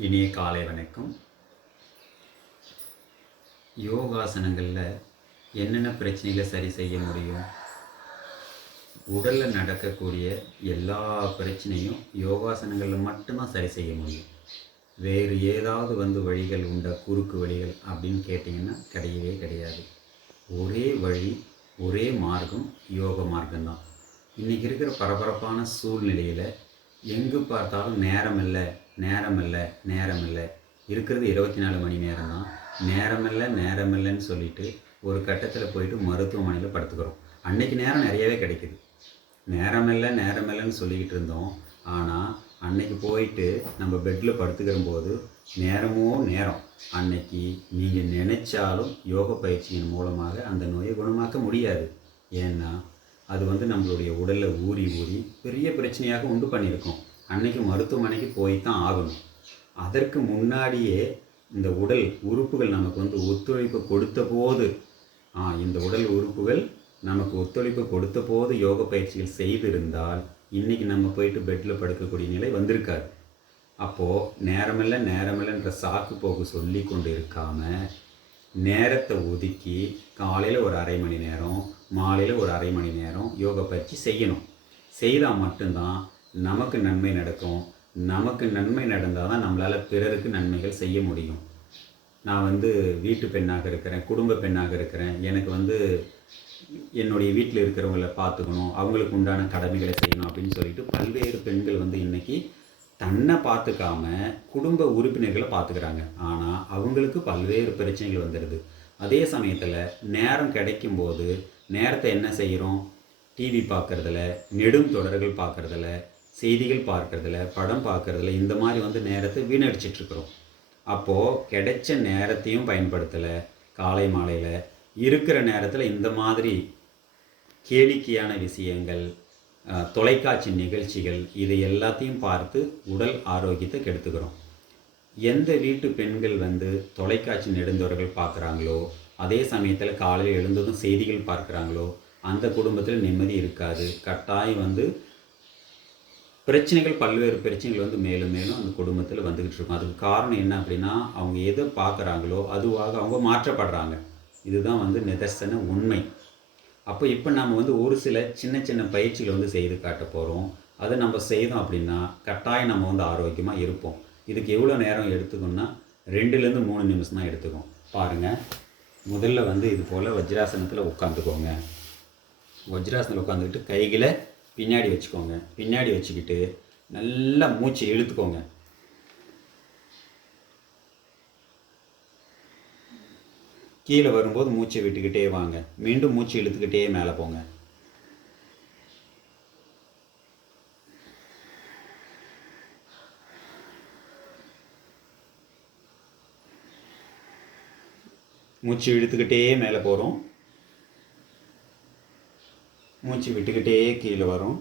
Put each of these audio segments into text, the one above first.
இனிய காலை வணக்கம். யோகாசனங்களில் என்னென்ன பிரச்சனைகளை சரி செய்ய முடியும்? உடலில் நடக்கக்கூடிய எல்லா பிரச்சனையும் யோகாசனங்களில் மட்டும்தான் சரி செய்ய முடியும். வேறு ஏதாவது வழிகள் உண்டா, குறுக்கு வழிகள் அப்படின்னு கேட்டிங்கன்னா கிடையவே கிடையாது. ஒரே வழி, ஒரே மார்க்கம், யோக மார்க்கம்தான். இன்றைக்கி இருக்கிற பரபரப்பான சூழ்நிலையில் எங்கு பார்த்தாலும் நேரம் இல்லை இருக்கிறது 24 மணி நேரம் தான். நேரமில்லைன்னு சொல்லிட்டு ஒரு கட்டத்தில் போயிட்டு மருத்துவமனையில் படுத்துக்கிறோம். அன்றைக்கி நேரம் நிறையவே கிடைக்குது. நேரமில்லைன்னு சொல்லிக்கிட்டு இருந்தோம். ஆனால் அன்னைக்கு போயிட்டு நம்ம பெட்டில் படுத்துக்கிற போது நேரம் அன்னைக்கு நீங்கள் நினைச்சாலும் யோக பயிற்சியின் மூலமாக அந்த நோயை குணமாக்க முடியாது. ஏன்னா அது நம்மளுடைய உடலில் ஊறி பெரிய பிரச்சனையாக உண்டு பண்ணியிருக்கோம். அன்னைக்கு மருத்துவமனைக்கு போய் தான் ஆகணும். அதற்கு முன்னாடியே இந்த உடல் உறுப்புகள் நமக்கு ஒத்துழைப்பு கொடுத்த போது இந்த உடல் உறுப்புகள் நமக்கு ஒத்துழைப்பு கொடுத்த போது யோக பயிற்சிகள் செய்திருந்தால் இன்றைக்கி நம்ம போயிட்டு பெட்டில் படுக்கக்கூடிய நிலை வந்திருக்காது. அப்போது நேரமில்லைன்ற சாக்கு போக்கு சொல்லி கொண்டு இருக்காமல் நேரத்தை ஒதுக்கி காலையில் ஒரு அரை மணி நேரம், மாலையில் ஒரு அரை மணி நேரம் யோக பயிற்சி செய்யணும். செய்தால் மட்டும்தான் நமக்கு நன்மை நடக்கும். நமக்கு நன்மை நடந்தால் தான் நம்மளால் பிறருக்கு நன்மைகள் செய்ய முடியும். நான் வீட்டு பெண்ணாக இருக்கிறேன், குடும்ப பெண்ணாக இருக்கிறேன். எனக்கு என்னுடைய வீட்டில் இருக்கிறவங்கள பார்த்துக்கணும், அவங்களுக்கு உண்டான கடமைகளை செய்யணும் அப்படின்னு சொல்லிட்டு பல்வேறு பெண்கள் இன்றைக்கி தன்னை பார்த்துக்காம குடும்ப உறுப்பினர்களை பார்த்துக்கிறாங்க. ஆனால் அவங்களுக்கு பல்வேறு பிரச்சனைகள் வந்துடுது. அதே சமயத்தில் நேரம் கிடைக்கும்போது நேரத்தை என்ன செய்கிறோம்? டிவி பார்க்குறதில்ல, நெடும் தொடர்கள் பார்க்குறதில்ல, செய்திகள் பார்க்குறதில்ல, படம் பார்க்குறதில்ல, இந்த மாதிரி நேரத்தை வீணடிச்சிட்ருக்குறோம். அப்போது கிடைச்ச நேரத்தையும் பயன்படுத்தலை. காலை மாலையில் இருக்கிற நேரத்தில் இந்த மாதிரி கேளிக்கையான விஷயங்கள், தொலைக்காட்சி நிகழ்ச்சிகள், இதை எல்லாத்தையும் பார்த்து உடல் ஆரோக்கியத்தை கெடுத்துக்கிறோம். எந்த வீட்டு பெண்கள் தொலைக்காட்சி நெடுந்தொடர்கள் பார்க்குறாங்களோ, அதே சமயத்தில் காலையில் எழுந்ததும் செய்திகள் பார்க்குறாங்களோ, அந்த குடும்பத்தில் நிம்மதி இருக்காது. கட்டாயம் பிரச்சனைகள், பல்வேறு பிரச்சனைகள் மேலும் மேலும் அந்த குடும்பத்தில் வந்துக்கிட்டு இருக்கும். அதுக்கு காரணம் என்ன அப்படின்னா, அவங்க எதை பார்க்குறாங்களோ அதுவாக அவங்க மாற்றப்படுறாங்க. இதுதான் நிதர்சன உண்மை. அப்போ இப்போ நம்ம ஒரு சில சின்ன சின்ன பயிற்சிகளை செய்து காட்ட போகிறோம். அதை நம்ம செய்தோம் அப்படின்னா கட்டாயம் நம்ம ஆரோக்கியமாக இருப்போம். இதுக்கு எவ்வளோ நேரம் எடுத்துக்கணும்னா 2லேருந்து 3 நிமிஷம் தான் எடுத்துக்கும். பாருங்கள், முதல்ல இது போல் வஜ்ராசனத்தில் உட்காந்துக்கோங்க. வஜ்ராசனத்தில் உட்காந்துக்கிட்டு கைகளை பின்னாடி வச்சுக்கோங்க. பின்னாடி வச்சுக்கிட்டு நல்லா மூச்சு இழுத்துக்கோங்க. கீழே வரும்போது மூச்சை விட்டுக்கிட்டே வாங்க. மீண்டும் மூச்சு இழுத்துக்கிட்டே மேலே போங்க. மூச்சு இழுத்துக்கிட்டே மேலே போகிறோம். மூச்சு விட்டுக்கிட்டே கீழே வரும்.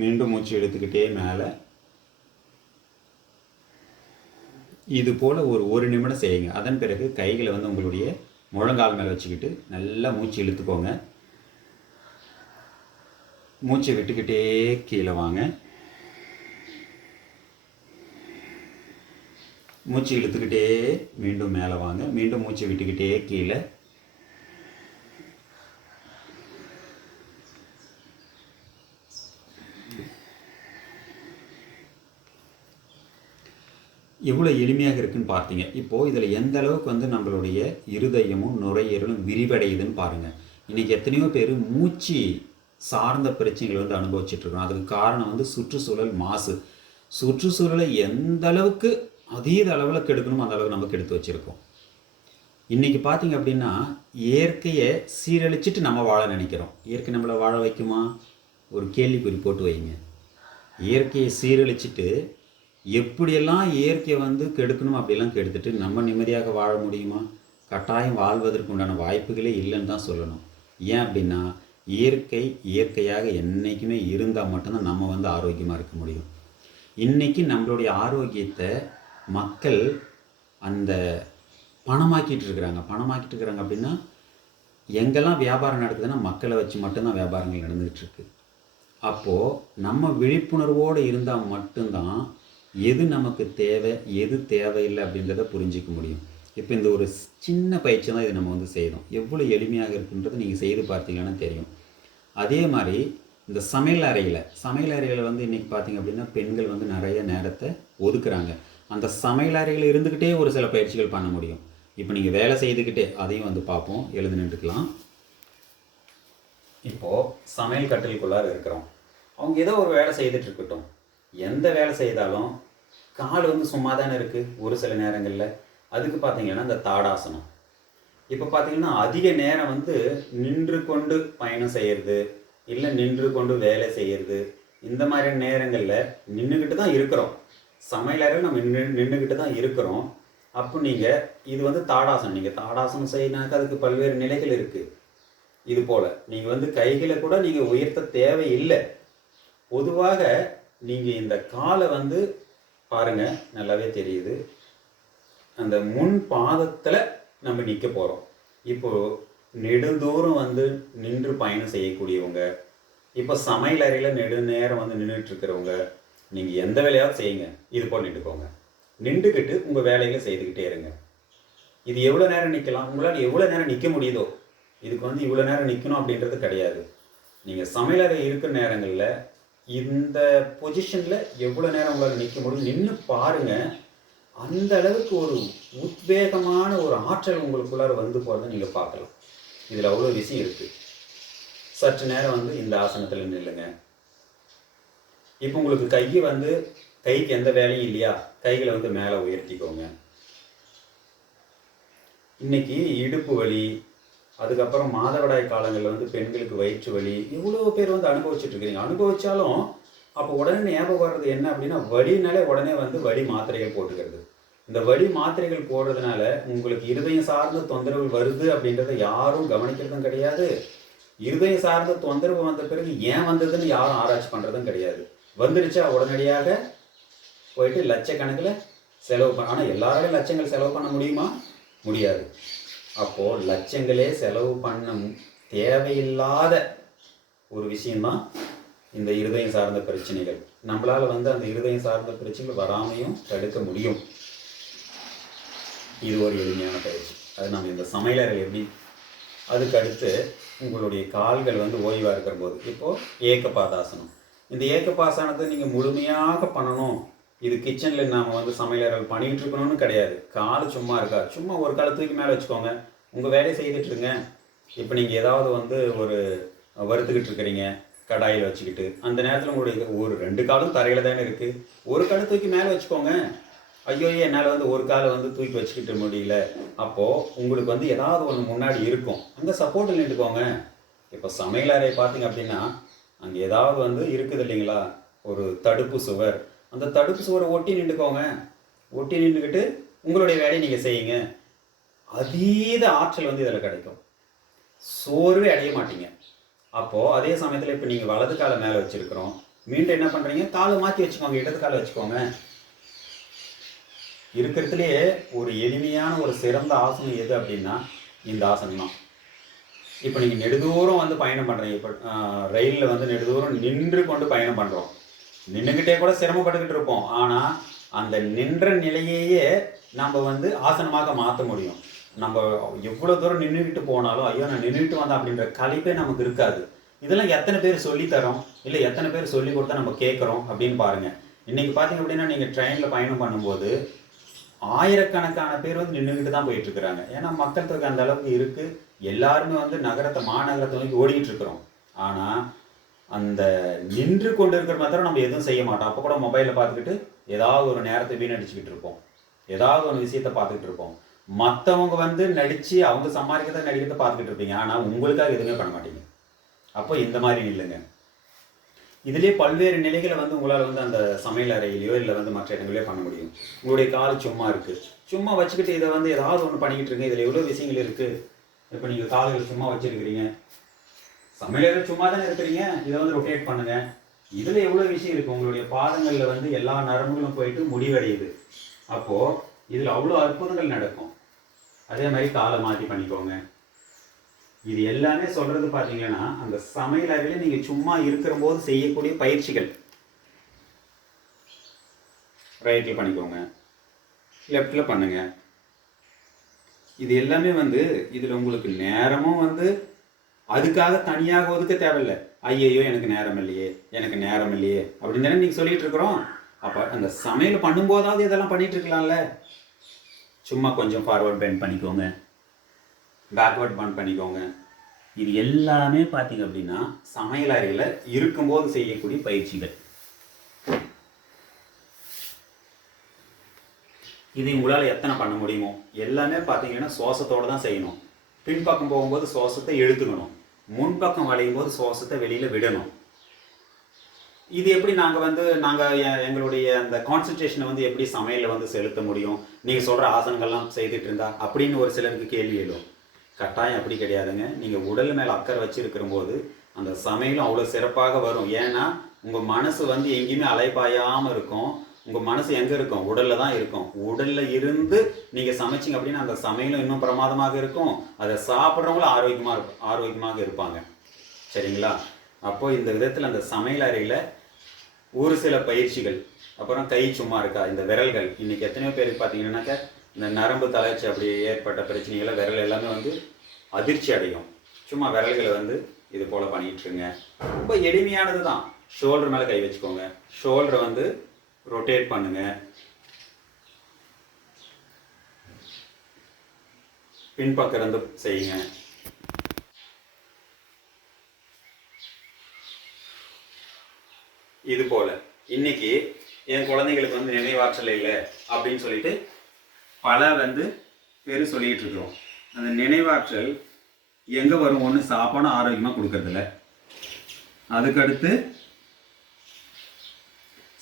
மீண்டும் மூச்சு எடுத்துக்கிட்டே மேலே. இது போல் ஒரு நிமிடம் செய்யுங்க. அதன் பிறகு கைகளை உங்களுடைய முழங்கால் மேலே வச்சுக்கிட்டு நல்லா மூச்சு இழுத்துக்கோங்க. மூச்சை விட்டுக்கிட்டே கீழே வாங்க. மூச்சு இழுத்துக்கிட்டே மீண்டும் மேலே வாங்க. மீண்டும் மூச்சை விட்டுக்கிட்டே கீழே. எவ்வளோ எளிமையாக இருக்குதுன்னு பார்த்தீங்க. இப்போது இதில் எந்த அளவுக்கு நம்மளுடைய இருதயமும் நுரையீரலும் விரிவடையுதுன்னு பாருங்கள். இன்றைக்கி எத்தனையோ பேர் மூச்சு சார்ந்த பிரச்சனைகள் அனுபவிச்சிட்ருக்கோம். அதுக்கு காரணம் சுற்றுச்சூழல் மாசு. சுற்றுச்சூழலை எந்த அளவுக்கு அதீத அளவில் கெடுக்கணுமோ அந்த அளவுக்கு நம்ம கெடுத்து வச்சுருக்கோம். இன்றைக்கி பார்த்திங்க அப்படின்னா இயற்கையை சீரழிச்சிட்டு நம்ம வாழ நினைக்கிறோம். இயற்கை நம்மளை வாழ வைக்குமா? ஒரு கேள்விக்குறி போட்டு வைங்க. இயற்கையை சீரழிச்சிட்டு எப்படியெல்லாம் இயற்கையை கெடுக்கணும் அப்படிலாம் கெடுத்துட்டு நம்ம நிம்மதியாக வாழ முடியுமா? கட்டாயம் வாழ்வதற்கு உண்டான வாய்ப்புகளே இல்லைன்னு தான் சொல்லணும். ஏன் அப்படின்னா இயற்கையாக என்றைக்குமே இருந்தால் மட்டும்தான் நம்ம ஆரோக்கியமாக இருக்க முடியும். இன்றைக்கி நம்மளுடைய ஆரோக்கியத்தை மக்கள் அந்த பணமாக்கிட்டு இருக்கிறாங்க அப்படின்னா எங்கெல்லாம் வியாபாரம் நடக்குதுன்னா மக்களை வச்சு மட்டும்தான் வியாபாரங்கள் நடந்துகிட்ருக்கு. அப்போது நம்ம விழிப்புணர்வோடு இருந்தால் மட்டும்தான் எது நமக்கு தேவை எது தேவையில்லை அப்படின்றத புரிஞ்சிக்க முடியும். இப்போ இந்த ஒரு சின்ன பயிற்சி தான் இதை நம்ம வந்து செய்யணும். எவ்வளோ எளிமையாக இருக்குன்றது நீங்கள் செய்து பார்த்தீங்கன்னா தெரியும். அதே மாதிரி இந்த சமையல் அறையில் வந்து இன்றைக்கி பார்த்தீங்க அப்படின்னா பெண்கள் வந்து நிறைய நேரத்தை ஒதுக்குறாங்க. அந்த சமையல் அறையில் இருந்துக்கிட்டே ஒரு சில பயிற்சிகள் பண்ண முடியும். இப்போ நீங்கள் வேலை செய்துக்கிட்டே அதையும் வந்து பார்ப்போம். எழுந்து நின்றுக்கலாம். இப்போது சமையல் கட்டிலுக்குள்ளார இருக்கிறோம். அவங்க ஏதோ ஒரு வேலை செய்துட்டு இருக்கட்டும். எந்த வேலை செய்தாலும் கால் வந்து சும்மா தானே இருக்குது ஒரு சில நேரங்களில். அதுக்கு பார்த்தீங்கன்னா இந்த தாடாசனம். இப்போ பார்த்தீங்கன்னா அதிக நேரம் வந்து நின்று கொண்டு பயணம் செய்கிறது, இல்லை நின்று கொண்டு வேலை செய்கிறது, இந்த மாதிரி நேரங்களில் நின்றுக்கிட்டு தான் இருக்கிறோம். சமையலறையில் நம்ம நின்றுக்கிட்டு தான் இருக்கிறோம். அப்போ நீங்கள் இது வந்து தாடாசனம். நீங்கள் தாடாசனம் செய்யினாக்கா அதுக்கு பல்வேறு நிலைகள் இருக்குது. இது போல் நீங்கள் வந்து கைகளை கூட நீங்கள் உயர்த்த தேவையில்லை. பொதுவாக நீங்கள் இந்த காலை வந்து பாருங்கள், நல்லாவே தெரியுது. அந்த முன் பாதத்தில் நம்ம நிற்க போகிறோம். இப்போது நெடுந்தூரம் வந்து நின்று பயணம் செய்யக்கூடியவங்க, இப்போ சமையல் அறையில் நெடுநேரம் வந்து நின்றுட்டுருக்கிறவங்க, நீங்கள் எந்த வேலையாவது செய்யுங்க. இது போல் நின்றுக்கோங்க. நின்றுக்கிட்டு உங்கள் வேலைகளை செய்துக்கிட்டே இருங்க. இது எவ்வளோ நேரம் நிற்கலாம், உங்களால் எவ்வளோ நேரம் நிற்க முடியுதோ. இதுக்கு வந்து இவ்வளோ நேரம் நிற்கணும் அப்படின்றது கிடையாது. நீங்கள் சமையலறை இருக்கிற நேரங்களில் இந்த பொசிஷனில் எவ்வளோ நேரம் உங்களால் நிற்க முடியும் நின்று பாருங்கள். அந்த அளவுக்கு ஒரு உத்வேகமான ஒரு ஆற்றல் உங்களுக்குள்ளார வந்து போகிறத நீங்கள் பார்க்கலாம். இதில் அவ்வளோ விஷயம் இருக்குது. சற்று நேரம் வந்து இந்த ஆசனத்தில் நில்லுங்க. இப்போ உங்களுக்கு கைக்கு எந்த வேலையும் இல்லையா, கைகளை வந்து மேலே உயர்த்திக்கோங்க. இன்னைக்கு இடுப்பு வலி, அதுக்கப்புறம் மாதவிடாய் காலங்களில் வந்து பெண்களுக்கு வயிற்று வலி, இவ்வளோ பேர் வந்து அனுபவிச்சுட்டு இருக்கிறீங்க. அனுபவித்தாலும் அப்போ உடனே ஞாபகம் வர்றது என்ன அப்படின்னா, வலினாலே உடனே வந்து வலி மாத்திரைகள் போட்டுக்கிறது. இந்த வலி மாத்திரைகள் போடுறதுனால உங்களுக்கு இருதயம் சார்ந்த தொந்தரவு வருது அப்படின்றத யாரும் கவனிக்கிறதும் கிடையாது. இருதயம் சார்ந்த தொந்தரவு வந்த பிறகு ஏன் வந்ததுன்னு யாரும் ஆராய்ச்சி பண்ணுறதும் கிடையாது. வந்துடுச்சா உடனடியாக போயிட்டு லட்சக்கணக்கில் செலவு பண்ண. ஆனால் எல்லாராலையும் லட்சங்கள் செலவு பண்ண முடியுமா? முடியாது. அப்போது லட்சங்களே செலவு பண்ண தேவையில்லாத ஒரு விஷயம்தான் இந்த இருதயம் சார்ந்த பிரச்சனைகள். நம்மளால் வந்து அந்த இருதயம் சார்ந்த பிரச்சனைகள் வராமையும் தடுக்க முடியும். இது ஒரு எளிமையான பயிற்சி. அது நம்ம இந்த சமையலறையில் எப்படி, அதுக்கு அடுத்து உங்களுடைய கால்கள் வந்து ஓய்வாக இருக்கிற போது இப்போது ஏகபாதாசனம். இந்த ஏகபாசானத்தை நீங்கள் முழுமையாக பண்ணணும். இது கிச்சனில் நாம் வந்து சமையலறையில் பண்ணிகிட்டு இருக்கணும்னு கிடையாது. கால் சும்மா இருக்கா, சும்மா ஒரு காலை தூக்கி மேலே வச்சுக்கோங்க. உங்கள் வேலையை செய்துட்ருங்க. இப்போ நீங்கள் ஏதாவது வந்து ஒரு வறுத்துக்கிட்டு இருக்கிறீங்க கடாயில் வச்சுக்கிட்டு, அந்த நேரத்தில் உங்களுடைய ஒரு 2 காலும் தரையில் தானே இருக்குது. ஒரு காலை தூக்கி மேலே வச்சுக்கோங்க. ஐயோ என்னால் வந்து ஒரு காலை வந்து தூக்கி வச்சுக்கிட்டு முடியல. அப்போது உங்களுக்கு வந்து ஏதாவது ஒன்று முன்னாடி இருக்கும், அங்கே சப்போர்ட்டில் நின்றுக்கோங்க. இப்போ சமையலறை பார்த்தீங்க அப்படின்னா அங்கே ஏதாவது வந்து இருக்குது இல்லைங்களா, ஒரு தடுப்பு சுவர். அந்த தடுப்பு சுவரை ஒட்டி நின்றுக்கோங்க. ஒட்டி நின்றுக்கிட்டு உங்களுடைய வேலையை நீங்கள் செய்யுங்க. அதீத ஆற்றல் வந்து இதில் கிடைக்கும். சோர்வே அடைய மாட்டீங்க. அப்போது அதே சமயத்தில் இப்போ நீங்கள் வலது காலை மேலே வச்சுருக்கிறோம், மீண்டும் என்ன பண்ணுறீங்க, காலை மாற்றி வச்சுக்கோங்க, இடது காலை வச்சுக்கோங்க. இருக்கிறதுலேயே ஒரு எளிமையான ஒரு சிறந்த ஆசனம் எது அப்படின்னா இந்த ஆசனம் தான். இப்போ நீங்கள் நெடுதூரம் வந்து பயணம் பண்ணுறீங்க. இப்போ ரயிலில் வந்து நெடுதூரம் நின்று கொண்டு பயணம் பண்ணுறோம். நின்றுக்கிட்டே கூட சிரமப்பட்டுக்கிட்டு இருப்போம். ஆனால் அந்த நின்ற நிலையையே நம்ம வந்து ஆசனமாக மாற்ற முடியும். நம்ம எவ்வளோ தூரம் நின்றுக்கிட்டு போனாலும் ஐயோ நான் நின்றுட்டு வந்தேன் அப்படின்ற கழிப்பே நமக்கு இருக்காது. இதெல்லாம் எத்தனை பேர் சொல்லித்தரோம், இல்லை எத்தனை பேர் சொல்லி கொடுத்தா நம்ம கேட்குறோம் அப்படின்னு பாருங்கள். இன்றைக்கி பார்த்தீங்க அப்படின்னா நீங்கள் ட்ரெயினில் பயணம் பண்ணும்போது ஆயிரக்கணக்கான பேர் வந்து நின்றுக்கிட்டு தான் போயிட்டுருக்குறாங்க. ஏன்னா மக்கள் தொகை அந்த அளவுக்கு இருக்குது. எல்லாருமே வந்து மாநகரத்தை நோக்கி ஓடிக்கிட்டு இருக்கிறோம். ஆனால் அந்த நின்று கொண்டு இருக்கிற மாத்திரம் நம்ம எதுவும் செய்ய மாட்டோம். அப்போ கூட மொபைலில் பார்த்துக்கிட்டு ஏதாவது ஒரு நேரத்தை வீணடிச்சுக்கிட்டு இருப்போம், ஏதாவது ஒரு விஷயத்தை பார்த்துக்கிட்டு இருப்போம். மற்றவங்க வந்து நடித்து அவங்க சம்பாதிக்கிறத நடிக்கிறத பார்த்துக்கிட்டு இருப்பீங்க. ஆனால் உங்களுக்காக எதுவுமே பண்ண மாட்டீங்க. அப்போ இந்த மாதிரி இல்லைங்க. இதுலேயே பல்வேறு நிலைகளை வந்து உங்களால் வந்து அந்த சமையல் அறையிலையோ இல்லை வந்து மற்ற இடங்களையோ பண்ண முடியும். உங்களுடைய கால் சும்மா இருக்குது, சும்மா வச்சுக்கிட்டு இதை வந்து ஏதாவது ஒன்று பண்ணிக்கிட்டு இருக்கீங்க. இதில் எவ்வளோ விஷயங்கள் இருக்குது. இப்போ நீங்கள் கால்கள் சும்மா வச்சுருக்கிறீங்க, சமையலறை சும்மா தானே இருக்கிறீங்க, இதை வந்து ரொட்டேட் பண்ணுங்கள். இதில் எவ்வளோ விஷயம் இருக்குது. உங்களுடைய பாதங்களில் வந்து எல்லா நரம்புகளும் போயிட்டு முடிவடையுது. அப்போது இதில் அவ்வளோ அற்புதங்கள் நடக்கும். அதே மாதிரி காலை மாற்றி பண்ணிக்கோங்க. இது எல்லாமே சொல்கிறது பார்த்தீங்கன்னா அந்த சமையல் அறையில் நீங்கள் சும்மா இருக்கிற போது செய்யக்கூடிய பயிற்சிகள். ரைட்டில் பண்ணிக்கோங்க, லெஃப்டில் பண்ணுங்கள். இது எல்லாமே வந்து இதில் உங்களுக்கு நேரமும் வந்து அதுக்காக தனியாக ஒதுக்க தேவையில்லை. ஐயையோ எனக்கு நேரம் இல்லையே, எனக்கு நேரம் இல்லையே அப்படின்னு தானே நீங்கள் சொல்லிகிட்டு இருக்கிறோம். அப்போ அந்த சமையல் பண்ணும்போதாவது இதெல்லாம் பண்ணிகிட்டு இருக்கலாம்ல. சும்மா கொஞ்சம் ஃபார்வர்ட் பெண்ட் பண்ணிக்கோங்க, பேக்வர்ட் பெண்ட் பண்ணிக்கோங்க. இது எல்லாமே பார்த்தீங்க அப்படின்னா சமையல் அறையில் இருக்கும்போது செய்யக்கூடிய பயிற்சிகள். இது உங்களால் எத்தனை பண்ண முடியுமோ எல்லாமே பார்த்தீங்கன்னா சுவாசத்தோடு தான் செய்யணும். பின்பக்கம் போகும்போது சுவாசத்தை இழுத்துக்கணும், முன்பக்கம் வளையும் போது சுவாசத்தை வெளியில் விடணும். இது எப்படி நாங்கள் எங்களுடைய அந்த கான்சன்ட்ரேஷனை வந்து எப்படி சமையலில் வந்து செலுத்த முடியும், நீங்கள் சொல்கிற ஆசனங்கள்லாம் செய்துட்டு இருந்தா அப்படின்னு ஒரு சிலருக்கு கேள்வி எழும். கட்டாயம் அப்படி கிடையாதுங்க. நீங்கள் உடல் மேலே அக்கறை வச்சுருக்கிற போது அந்த சமையலும் அவ்வளோ சிறப்பாக வரும். ஏன்னா உங்கள் மனசு வந்து எங்கேயுமே அலைப்பாயாமல் இருக்கும். உங்கள் மனசு எங்கே இருக்கும்? உடலில் தான் இருக்கும். உடலில் இருந்து நீங்கள் சமைச்சிங்க அப்படின்னா அந்த சமையலும் இன்னும் பிரமாதமாக இருக்கும். அதை சாப்பிட்றவங்களும் ஆரோக்கியமாக இருப்பாங்க. சரிங்களா? அப்போது இந்த விதத்தில் அந்த சமையல் அறையில் ஒரு சில பயிற்சிகள், அப்புறம் கை சும்மா இருக்கா, இந்த விரல்கள். இன்றைக்கி எத்தனையோ பேருக்கு பார்த்தீங்கன்னாக்கா இந்த நரம்பு தளர்ச்சி அப்படி ஏற்பட்ட பிரச்சனைகளை விரல் எல்லாமே வந்து அதிர்ச்சி அடையும். சும்மா விரல்களை வந்து இது போல் பண்ணிகிட்ருங்க. ரொம்ப எளிமையானது தான். ஷோல்டர் மேலே கை வச்சுக்கோங்க, ஷோல்டரை வந்து ரொட்டேட் பண்ணுங்க, பின்பக்கம் இருந்து செய்யுங்க. இது போல இன்னைக்கு என் குழந்தைங்களுக்கு வந்து நினைவாற்றல் இல்லை அப்படின்னு சொல்லிட்டு பல வந்து பேர் சொல்லிட்டு இருக்கிறோம். அந்த நினைவாற்றல் எங்கே வரும்? ஒன்று சாப்பாடு ஆரோக்கியமாக கொடுக்கறதில்ல, அதுக்கடுத்து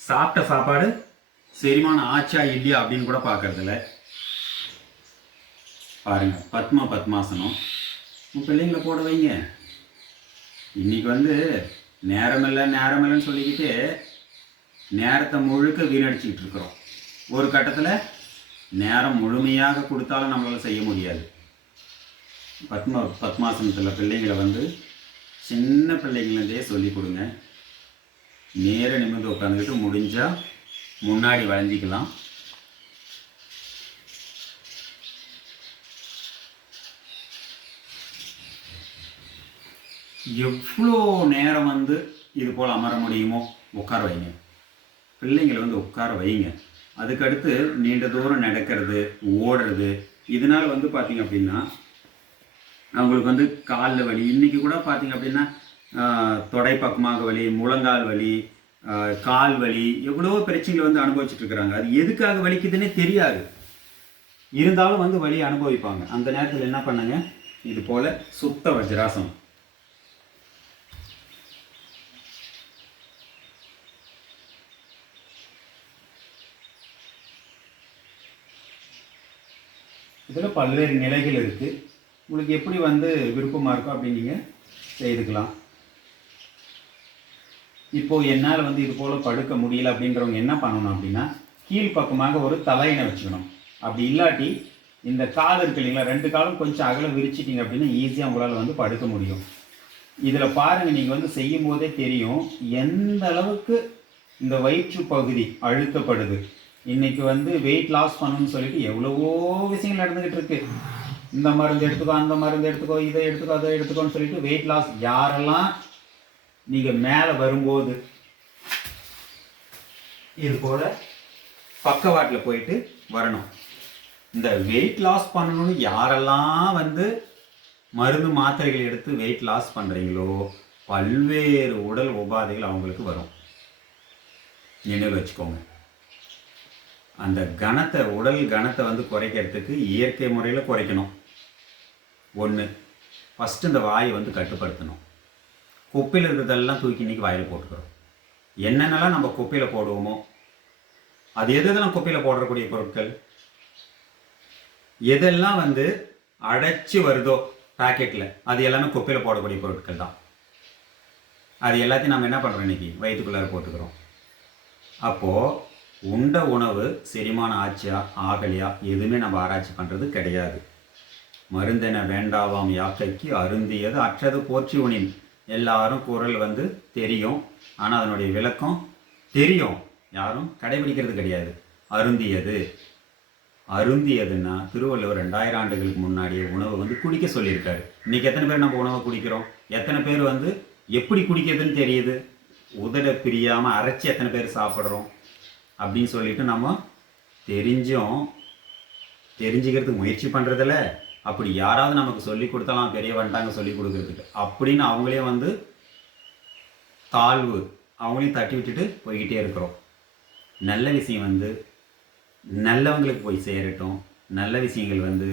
சாப்பிட்ட சாப்பாடு செரிமானம் ஆச்சா இல்லையா அப்படின்னு கூட பார்க்கறதில்ல. பாருங்க, பத்மாசனம் உன் பிள்ளைங்களை போட வைங்க. இன்னைக்கு வந்து நேரமில்லைன்னு சொல்லிக்கிட்டு நேரத்தை முழுக்க வீணடிச்சுக்கிட்டு இருக்கிறோம். ஒரு கட்டத்தில் நேரம் முழுமையாக கொடுத்தாலும் நம்மளால் செய்ய முடியாது. பத்மாசனத்தில் பிள்ளைங்களை வந்து சின்ன பிள்ளைங்கள்லேருந்தே சொல்லி கொடுங்க. நேர நிமிர்ந்து உட்காந்துக்கிட்டு முடிஞ்சால் முன்னாடி வளைஞ்சிக்கலாம். எவ்வளோ நேரம் வந்து இது போல் அமர முடியுமோ உட்கார வைங்க. பிள்ளைங்களை வந்து உட்கார வைங்க. அதுக்கடுத்து நீண்ட தூரம் நடக்கிறது, ஓடுறது, இதனால் வந்து பார்த்திங்க அப்படின்னா அவங்களுக்கு வந்து காலில் வலி, இன்றைக்கி கூட பார்த்திங்க அப்படின்னா தொடை பக்கமாக வலி, முழங்கால் வலி, கால் வலி, எவ்வளோ பிரச்சனைகள் வந்து அனுபவிச்சுட்டு இருக்கிறாங்க. அது எதுக்காக வலிக்குதுன்னே தெரியாது, இருந்தாலும் வந்து வலி அனுபவிப்பாங்க. அந்த நேரத்தில் என்ன பண்ணுங்க, இது போல் சுத்த வஜ்ராசனம். இதில் பல்வேறு நிலைகள் இருக்குது. உங்களுக்கு எப்படி வந்து விருப்பமாக இருக்கோ அப்படின்னு நீங்கள் செய்துக்கலாம். இப்போது என்னால் வந்து இது போல் படுக்க முடியல அப்படின்றவங்க என்ன பண்ணணும் அப்படின்னா கீழ்ப்பக்கமாக ஒரு தலையினை வச்சுக்கணும். அப்படி இல்லாட்டி இந்த கால் இருக்கு இல்லைங்களா, 2 காலும் கொஞ்சம் அகலம் விரிச்சிட்டிங்க அப்படின்னா ஈஸியாக உங்களால் வந்து படுக்க முடியும். இதில் பாருங்கள், நீங்கள் வந்து செய்யும் போதே தெரியும் எந்த அளவுக்கு இந்த வயிற்று பகுதி அழுத்தப்படுது. இன்றைக்கி வந்து வெயிட் லாஸ் பண்ணணும்னு சொல்லிட்டு எவ்வளவோ விஷயங்கள் நடந்துக்கிட்டு இருக்குது. இந்த மருந்து எடுத்துக்கோ, அந்த மருந்து எடுத்துக்கோ, இதை எடுத்துக்கோ, அதை எடுத்துக்கோன்னு சொல்லிட்டு வெயிட் லாஸ். யாரெல்லாம் நீங்கள் மேலே வரும்போது இது போல் பக்கவாட்டில் போயிட்டு வரணும். இந்த வெயிட் லாஸ் பண்ணணும்னு யாரெல்லாம் வந்து மருந்து மாத்திரைகள் எடுத்து வெயிட் லாஸ் பண்ணுறீங்களோ பல்வேறு உடல் உபாதைகள் அவங்களுக்கு வரும். நினைவு வச்சுக்கோங்க. அந்த கணத்தை, உடல் கணத்தை வந்து குறைக்கிறதுக்கு இயற்கை முறையில் குறைக்கணும். ஒன்று, ஃபஸ்ட்டு இந்த வாயை வந்து கட்டுப்படுத்தணும். குப்பையில் இருக்கிறதெல்லாம் தூக்கி இன்றைக்கி வாயில் போட்டுக்கிறோம். என்னென்னலாம் நம்ம குப்பையில் போடுவோமோ அது எதெல்லாம் குப்பையில் போடக்கூடிய பொருட்கள், எதெல்லாம் வந்து அடைச்சி வருதோ பேக்கெட்டில், அது எல்லாமே குப்பையில் போடக்கூடிய பொருட்கள் தான். அது எல்லாத்தையும் நம்ம என்ன பண்ணுறோம், இன்றைக்கி வயிற்றுக்குள்ளார போட்டுக்கிறோம். அப்போது உண்ட உணவு செரிமானம் ஆச்சியா ஆகலையா எதுவுமே நம்ம ஆராய்ச்சி பண்ணுறது கிடையாது. மருந்தென வேண்டாவாம் யாக்கைக்கு அருந்தியது அற்றது போற்றி உணின். எல்லாரும் குரல் வந்து தெரியும், ஆனால் அதனுடைய விளக்கம் தெரியும், யாரும் கடைபிடிக்கிறது கிடையாது. அருந்தியது. அருந்தியதுன்னா திருவள்ளுவர் 2000 ஆண்டுகளுக்கு முன்னாடியே உணவை வந்து குடிக்க சொல்லியிருக்காரு. இன்னைக்கு எத்தனை பேர் நம்ம உணவை குடிக்கிறோம்? எத்தனை பேர் வந்து எப்படி குடிக்கிறதுன்னு தெரியுது? உதட பிரியாமல் அரைச்சி எத்தனை பேர் சாப்பிட்றோம் அப்படின்னு சொல்லிட்டு நம்ம தெரிஞ்சுக்கிறதுக்கு முயற்சி பண்ணுறதில்ல. அப்படி யாராவது நமக்கு சொல்லி கொடுத்தாலாம் பெரிய வந்துட்டாங்க சொல்லி கொடுக்குறதுக்கு அப்படின்னு அவங்களே வந்து தாழ்வு அவங்களையும் தட்டி விட்டுட்டு போய்கிட்டே இருக்கிறோம். நல்ல விஷயம் வந்து நல்லவங்களுக்கு போய் சேரட்டும். நல்ல விஷயங்கள் வந்து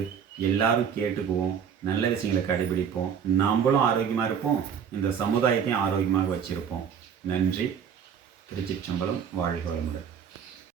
எல்லாரும் கேட்டுக்குவோம். நல்ல விஷயங்களை கடைபிடிப்போம். நம்மளும் ஆரோக்கியமாக இருப்போம். இந்த சமுதாயத்தையும் ஆரோக்கியமாக வச்சுருப்போம். நன்றி. திருச்சிற்றம்பலம். வாழ்க வளமுடன்.